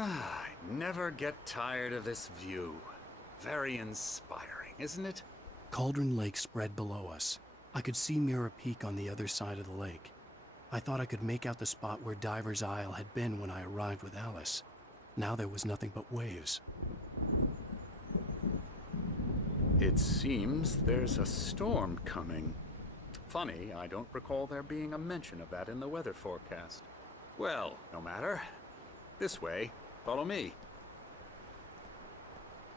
I never get tired of this view. Very inspiring, isn't it? Cauldron Lake spread below us. I could see Mirror Peak on the other side of the lake. I thought I could make out the spot where Diver's Isle had been when I arrived with Alice. Now there was nothing but waves. It seems there's a storm coming. Funny, I don't recall there being a mention of that in the weather forecast. Well, no matter. This way. Follow me.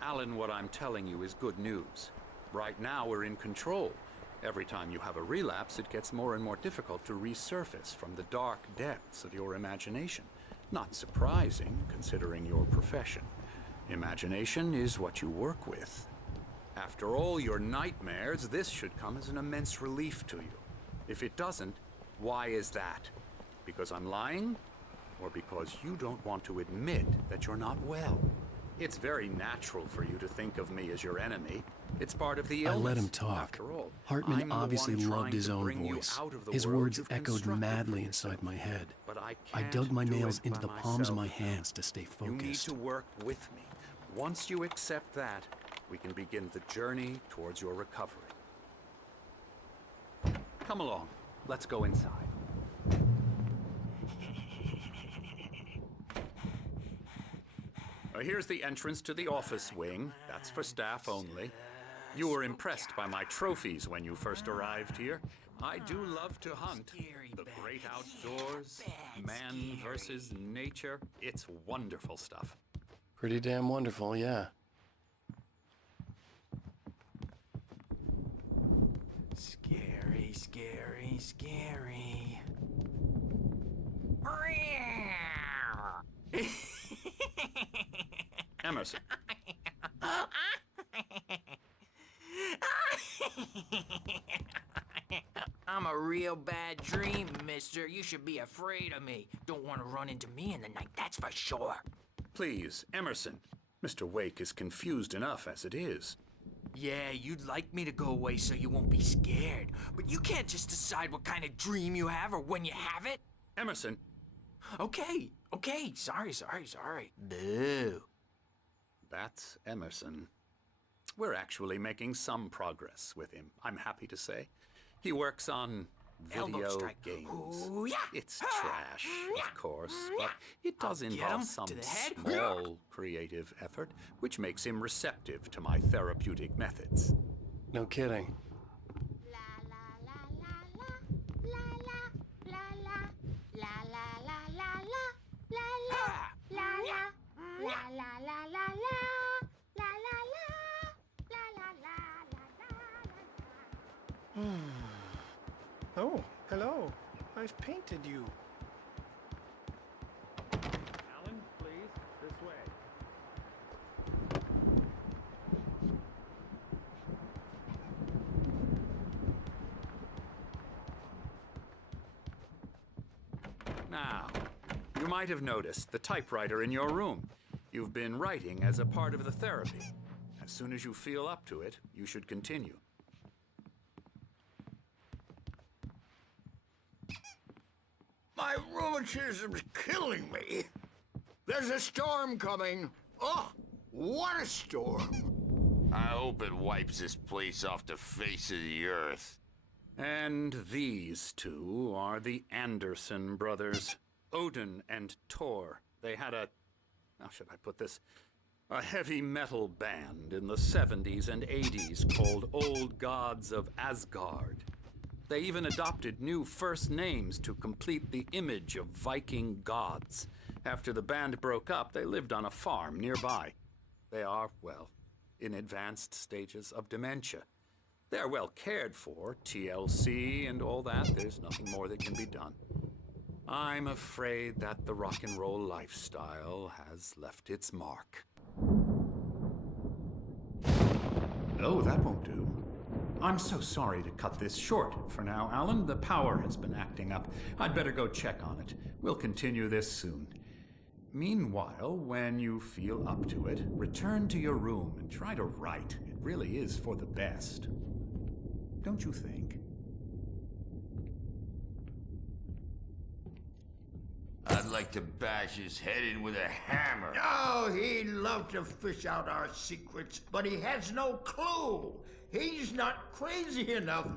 Alan, what I'm telling you is good news. Right now we're in control. Every time you have a relapse, it gets more and more difficult to resurface from the dark depths of your imagination. Not surprising, considering your profession. Imagination is what you work with. After all your nightmares, this should come as an immense relief to you. If it doesn't, why is that? Because I'm lying? Or because you don't want to admit that you're not well? It's very natural for you to think of me as your enemy. It's part of the illness. I let him talk. After all, Hartman obviously loved his own voice. His words echoed madly inside my head. But I dug my nails into the palms of my hands to stay focused. You need to work with me. Once you accept that, we can begin the journey towards your recovery. Come along. Let's go inside. Here's the entrance to the office wing. That's for staff only. You were impressed by my trophies when you first arrived here. I do love to hunt. The great outdoors, man versus nature. It's wonderful stuff. Pretty damn wonderful, yeah. Scary, scary, scary. Emerson. I'm a real bad dream, mister. You should be afraid of me. Don't want to run into me in the night, that's for sure. Please, Emerson. Mr. Wake is confused enough as it is. Yeah, you'd like me to go away so you won't be scared. But you can't just decide what kind of dream you have or when you have it. Emerson. Okay. Sorry. Boo. That's Emerson. We're actually making some progress with him, I'm happy to say. He works on video games. Ooh, yeah. It's trash, of course, but it does involve some small creative effort, which makes him receptive to my therapeutic methods. No kidding. Oh, hello. I've painted you. Alan, please, this way. Now, you might have noticed the typewriter in your room. You've been writing as a part of the therapy. As soon as you feel up to it, you should continue. My rheumatism's killing me. There's a storm coming. Oh, what a storm. I hope it wipes this place off the face of the earth. And these two are the Anderson brothers, Odin and Thor. They had how should I put this? A heavy metal band in the 70s and 80s called Old Gods of Asgard. They even adopted new first names to complete the image of Viking gods. After the band broke up, they lived on a farm nearby. They are, well, in advanced stages of dementia. They're well cared for, TLC and all that. There's nothing more that can be done. I'm afraid that the rock and roll lifestyle has left its mark. Oh, that won't do. I'm so sorry to cut this short for now, Alan. The power has been acting up. I'd better go check on it. We'll continue this soon. Meanwhile, when you feel up to it, return to your room and try to write. It really is for the best. Don't you think? I I'd like to bash his head in with a hammer. Oh, he'd love to fish out our secrets, but he has no clue. He's not crazy enough.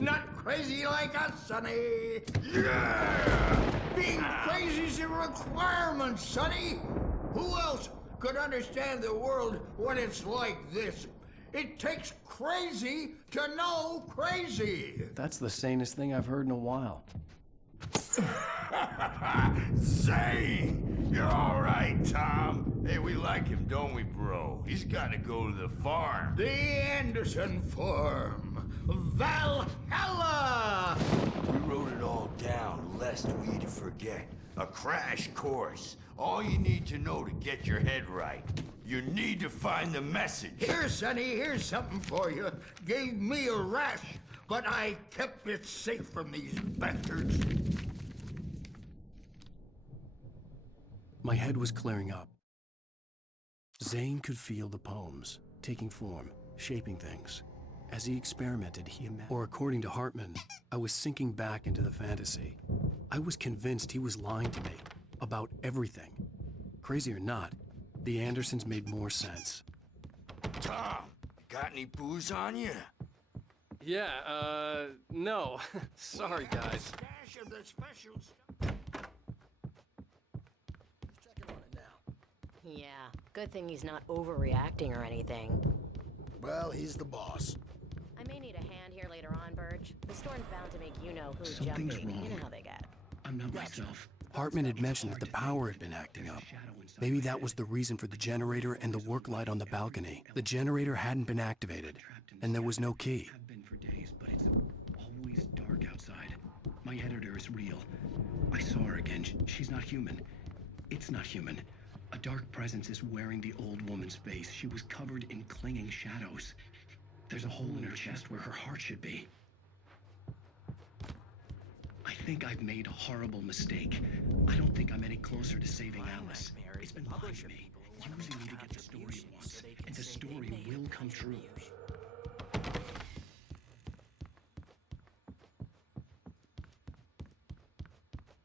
Not crazy like us, Sonny. Yeah! Being crazy's a requirement, Sonny. Who else could understand the world when it's like this? It takes crazy to know crazy. That's the sanest thing I've heard in a while. Zane! You're all right, Tom. Hey, we like him, don't we, bro? He's got to go to the farm. The Anderson Farm. Valhalla! We wrote it all down, lest we forget. A crash course. All you need to know to get your head right. You need to find the message. Here, Sonny, here's something for you. Gave me a rash, but I kept it safe from these bastards. My head was clearing up. Zane could feel the poems, taking form, shaping things. As he experimented, or according to Hartman, I was sinking back into the fantasy. I was convinced he was lying to me about everything. Crazy or not, the Andersons made more sense. Tom, got any booze on you? Yeah, no. Sorry, guys. Stash of the special stuff. Yeah, good thing he's not overreacting or anything. Well, he's the boss. I may need a hand here later on, Birch. The storm's bound to make you know who's Something's jumping. wrong. You know how they get. I'm not myself. Hartman had mentioned that the power had been acting up. Maybe that was the reason for the generator and the work light on the balcony. The generator hadn't been activated, and there was no key. Have been for days, but it's always dark outside. My editor is real. I saw her again. She's not human. It's not human. A dark presence is wearing the old woman's face. She was covered in clinging shadows. There's a hole in her chest where her heart should be. I think I've made a horrible mistake. I don't think I'm any closer to saving Alice. It's been behind me, using me to get the story it wants, and the story will come true.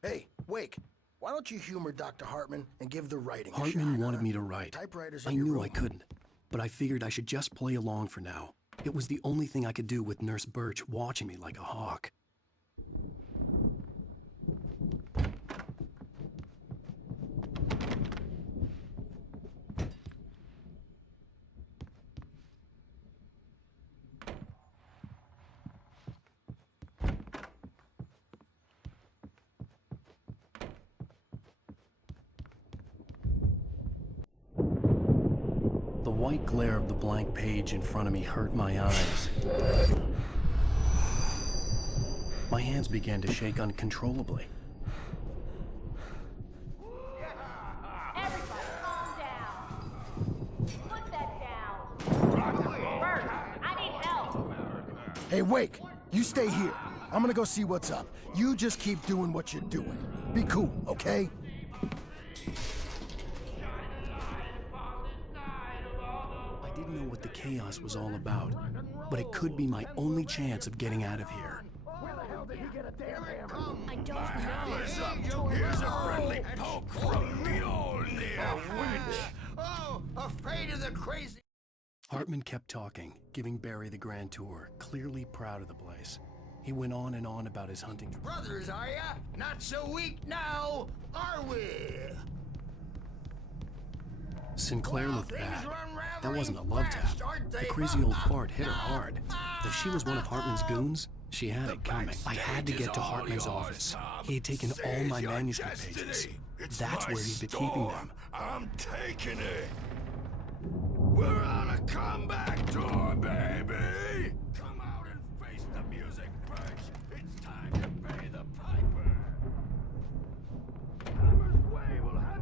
Hey, Wake, why don't you humor Dr. Hartman and give the writing a shot? Hartman wanted me to write. Typewriters I in your knew room. I couldn't, but I figured I should just play along for now. It was the only thing I could do with Nurse Birch watching me like a hawk. The white glare of the blank page in front of me hurt my eyes. My hands began to shake uncontrollably. Everybody, calm down. Put that down. Bert, I need help. Hey, Wake, you stay here. I'm gonna go see what's up. You just keep doing what you're doing. Be cool, okay? I didn't know what the chaos was all about, but it could be my only chance of getting out of here. I don't know. Here's a friendly poke from the old near-witch. Oh, afraid of the crazy. Hartman kept talking, giving Barry the grand tour, clearly proud of the place. He went on and on about his hunting. Brothers, are ya? Not so weak now, are we? Sinclair Well, looked things bad. are That unraveling wasn't a love fast, tap. aren't they? The crazy old fart hit her hard. If she was one of Hartman's goons, she had it coming. I had to get to Hartman's office. He had taken all my manuscript pages. That's where he'd been keeping them. I'm taking it. We're on a comeback tour, baby. Come out and face the music, Birch. It's time to pay the piper.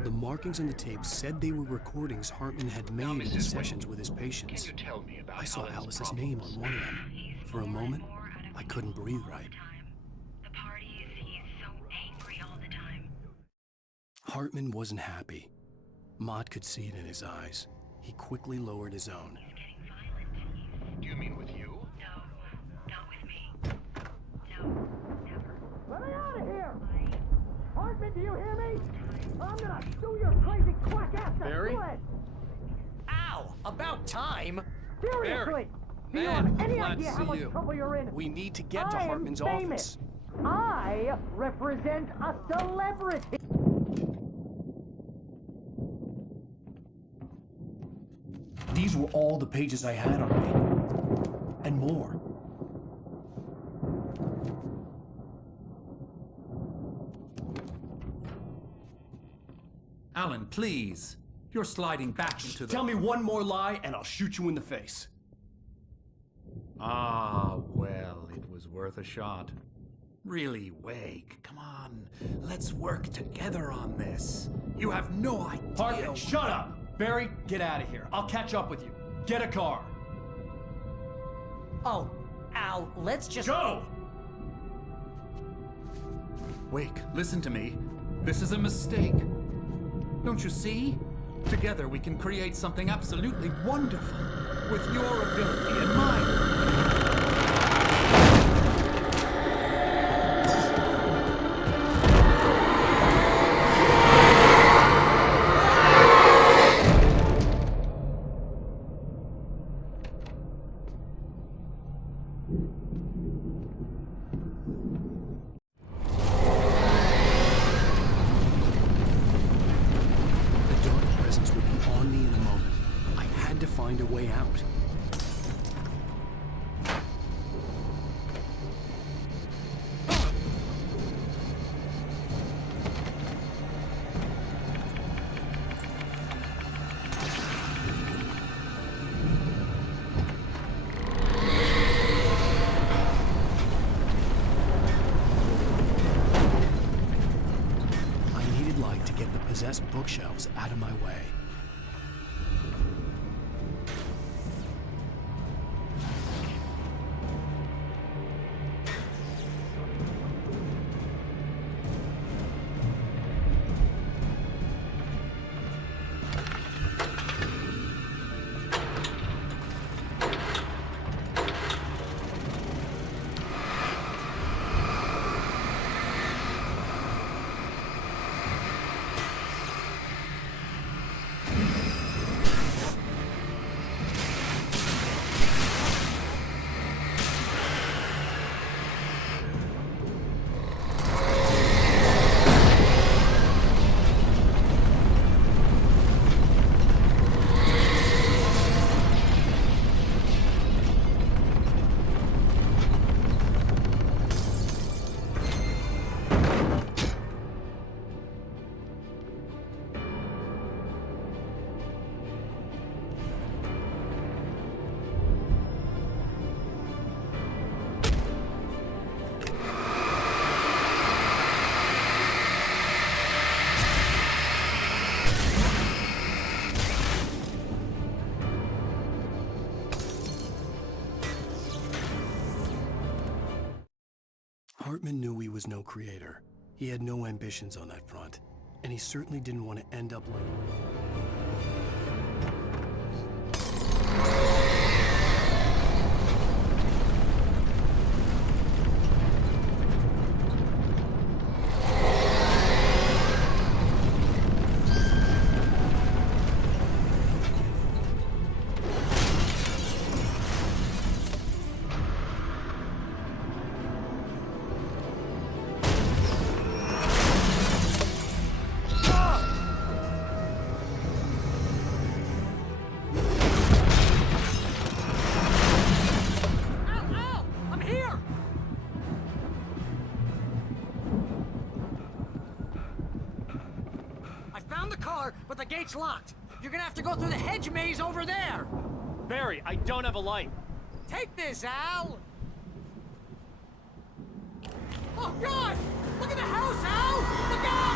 The markings on the tape said they were recordings Hartman had made in his sessions with his patients. I saw Alice's name on one of them. For a moment, I couldn't breathe right. The parties, he's so angry all the time. Hartman wasn't happy. Mott could see it in his eyes. He quickly lowered his own. He's getting violent. Do you mean with you? No, not with me. No, never. Let me out of here! Hartman Do you hear me? I'm gonna sue your crazy quack ass to Barry? shreds. Ow! About time! Seriously! Do you Man, have any glad to idea how see much you. trouble you're in? We need to get to I am Hartman's famous. office. I represent a celebrity. These were all the pages I had on me. And more. Alan, please. You're sliding back into the... Tell me one more lie and I'll shoot you in the face. Ah, well, it was worth a shot. Really, Wake, come on. Let's work together on this. You have no idea... Hartman, shut up! Barry, get out of here. I'll catch up with you. Get a car. Oh, Al, let's just... Go! Wake, listen to me. This is a mistake. Don't you see? Together we can create something absolutely wonderful. With your ability and mine. The dark presence would be on me in a moment. I had to find a way out. I needed light to get the possessed bookshelves out of my way. Hartman knew he was no creator. He had no ambitions on that front, and he certainly didn't want to end up like... But the gate's locked. You're gonna have to go through the hedge maze over there. Barry, I don't have a light. Take this, Al. Oh, God! Look at the house, Al! Look out!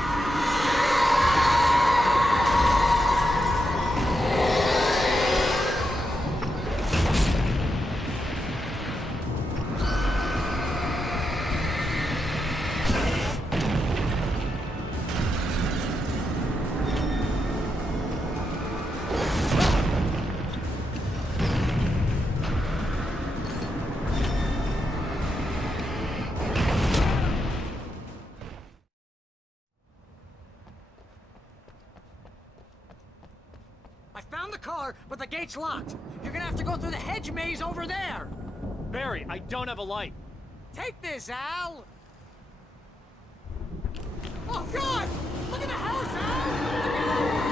car, but the gate's locked. You're gonna have to go through the hedge maze over there. Barry, I don't have a light. Take this, Al. Oh, God! Look at the house, Al! Look out!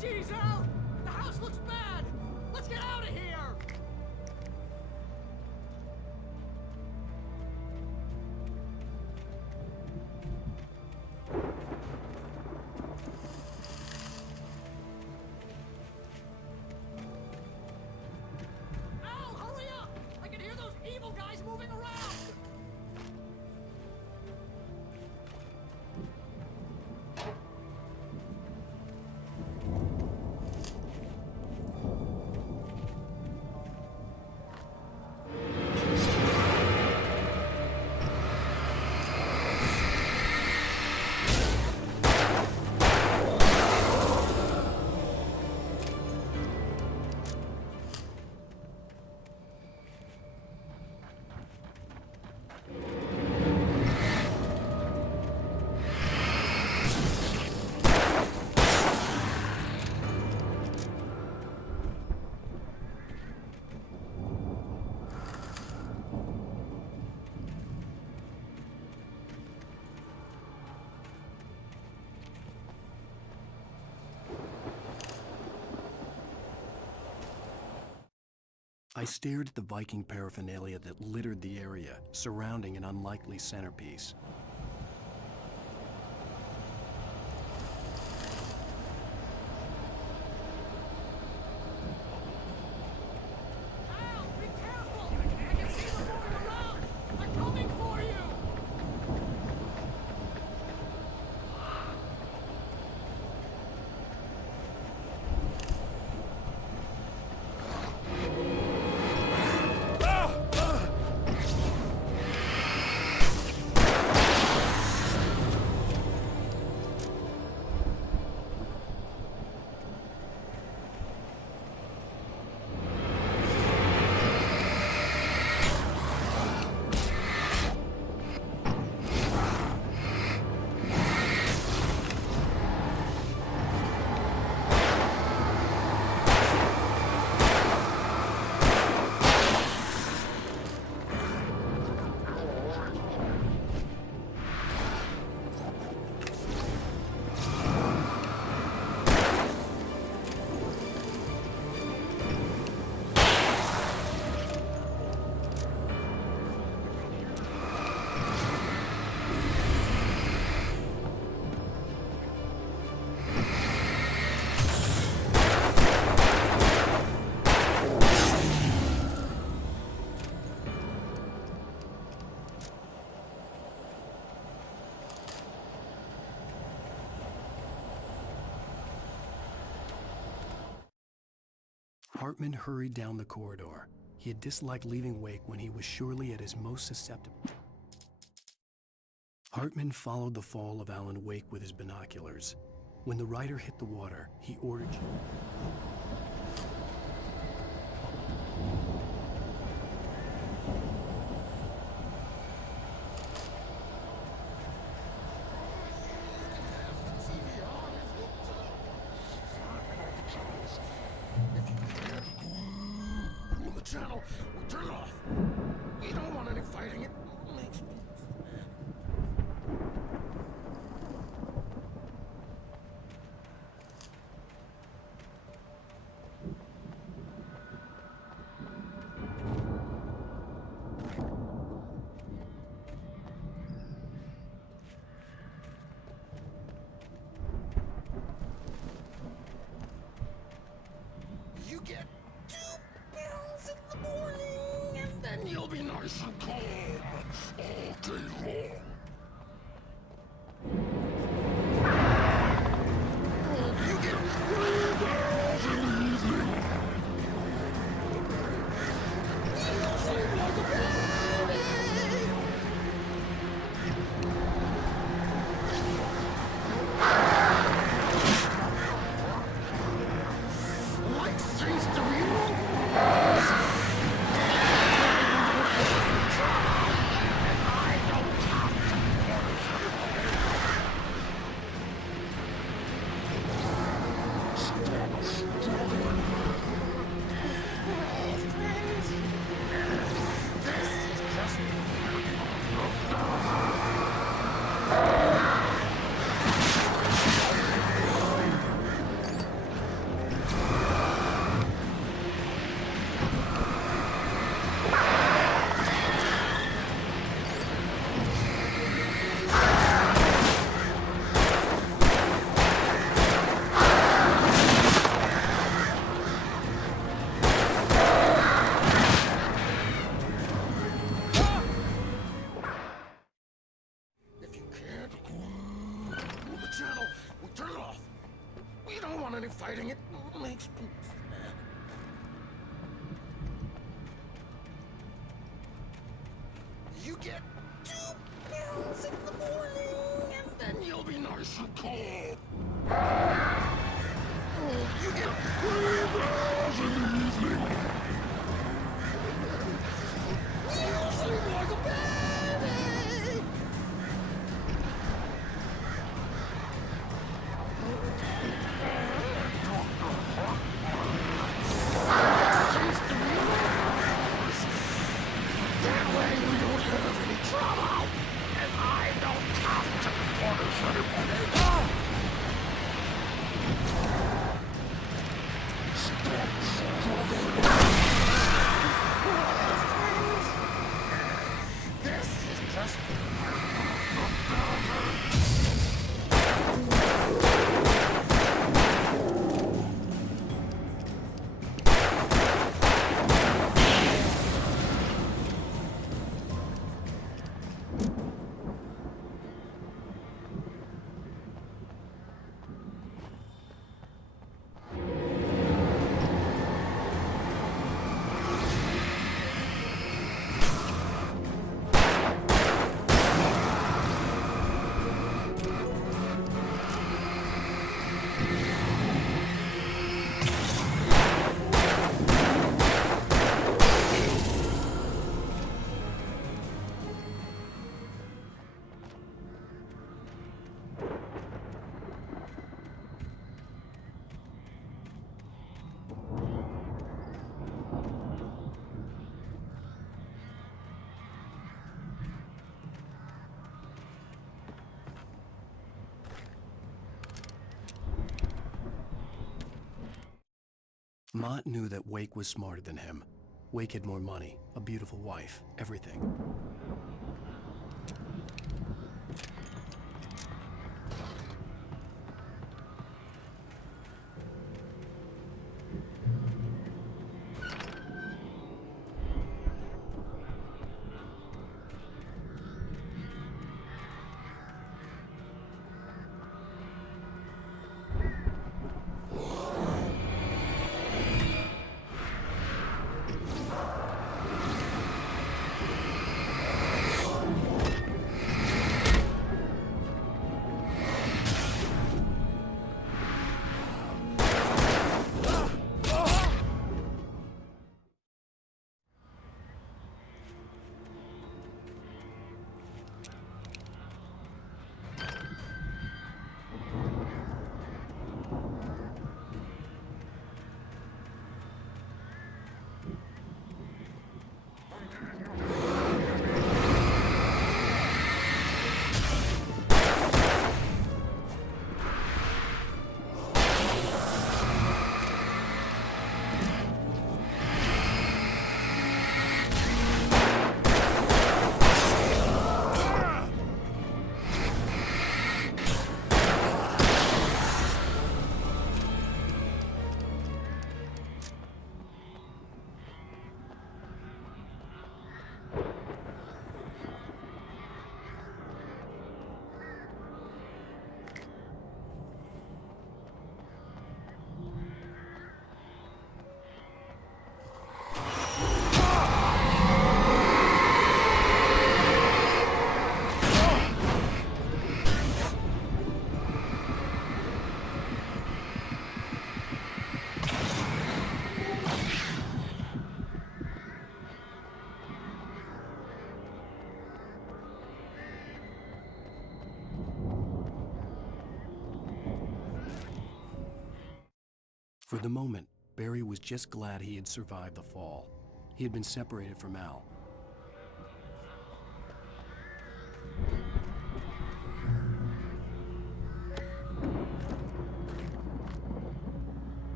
Jeez, Al! The house looks bad! Let's get out of here! Al, hurry up! I can hear those evil guys moving around! I stared at the Viking paraphernalia that littered the area, surrounding an unlikely centerpiece. Al, be careful! I can see them moving around! They're coming for you! Hartman hurried down the corridor. He had disliked leaving Wake when he was surely at his most susceptible. Hartman followed the fall of Alan Wake with his binoculars. When the rider hit the water, he ordered you. Channel, we'll turn it off. We don't want any fighting. It makes me mad. You get 2 pills in the morning, and then you'll be nice and calm all day long. You get 3 pills in the evening. You'll sleep like a baby. Light seems to be channel, we'll turn it off. We don't want any fighting. It makes me mad. You get 2 pills in the morning, and then you'll be nice and calm. You get 3 pills in the evening. You'll sleep like a baby. That way we don't have any trouble, and I don't have to punish anybody. Stop struggling. This is just... Mott knew that Wake was smarter than him. Wake had more money, a beautiful wife, everything. For the moment, Barry was just glad he had survived the fall. He had been separated from Al,